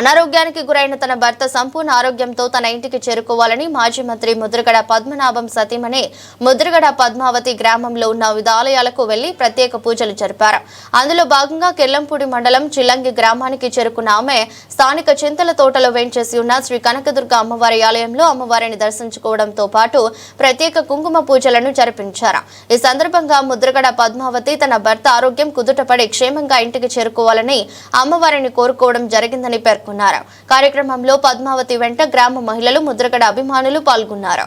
అనారోగ్యానికి గురైన తన భర్త సంపూర్ణ ఆరోగ్యంతో తన ఇంటికి చేరుకోవాలని మాజీ మంత్రి ముద్రగడ పద్మనాభం సతీమణి ముద్రగడ పద్మావతి గ్రామంలో ఉన్న విధాలయాలకు వెళ్ళి ప్రత్యేక పూజలు జరిపారు. అందులో భాగంగా కెల్లంపూడి మండలం చిల్లంగి గ్రామానికి చేరుకున్న ఆమె స్థానిక చింతల తోటలో వేంచేసి ఉన్న శ్రీ కనకదుర్గ అమ్మవారి ఆలయంలో అమ్మవారిని దర్శించుకోవడంతో పాటు ప్రత్యేక కుంకుమ పూజలను జరిపించారు. ఈ సందర్భంగా ముద్రగడ పద్మావతి తన భర్త ఆరోగ్యం కుదుటపడి క్షేమంగా ఇంటికి చేరుకోవాలని అమ్మవారిని కోరుకోవడం జరిగిందని పేర్కొన్నారు. పాల్గొన్నారు కార్యక్రమంలో పద్మావతి వెంట గ్రామ మహిళలు ముద్రగడ అభిమానులు పాల్గొన్నారు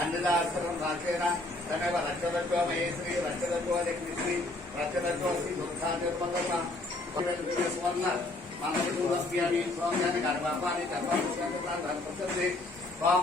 అన్నిదాసరం రాసేన తనవ రక్షదత్వ మహేశ్వరి రక్షదత్వ లక్ష్మీ రక్షదత్వ శ్రీ దుర్గా నిర్మలమ్మ స్వర్ణ మనకు గర్భాన్ని గర్భాన్ని ధనపతి స్వాం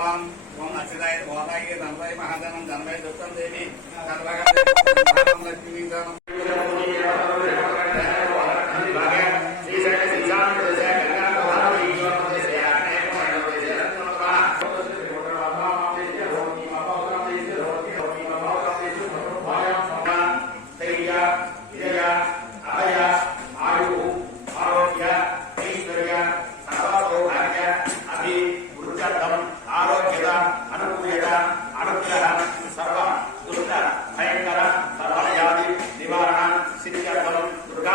ஓம் ஓம் அச்சிதாய ஓதாய தன்வய மகாதனம் தன்வய துத்தம் தேவி தன்வகம் லட்சுமி தானம்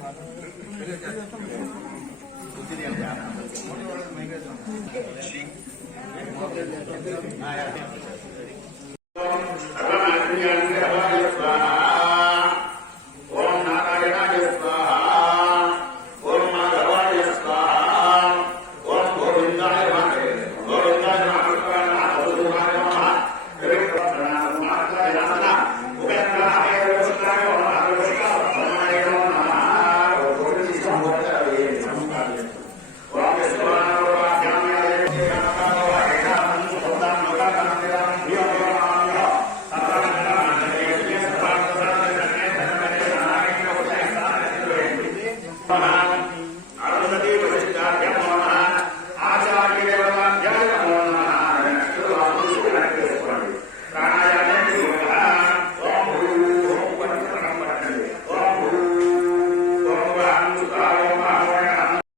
Thank you.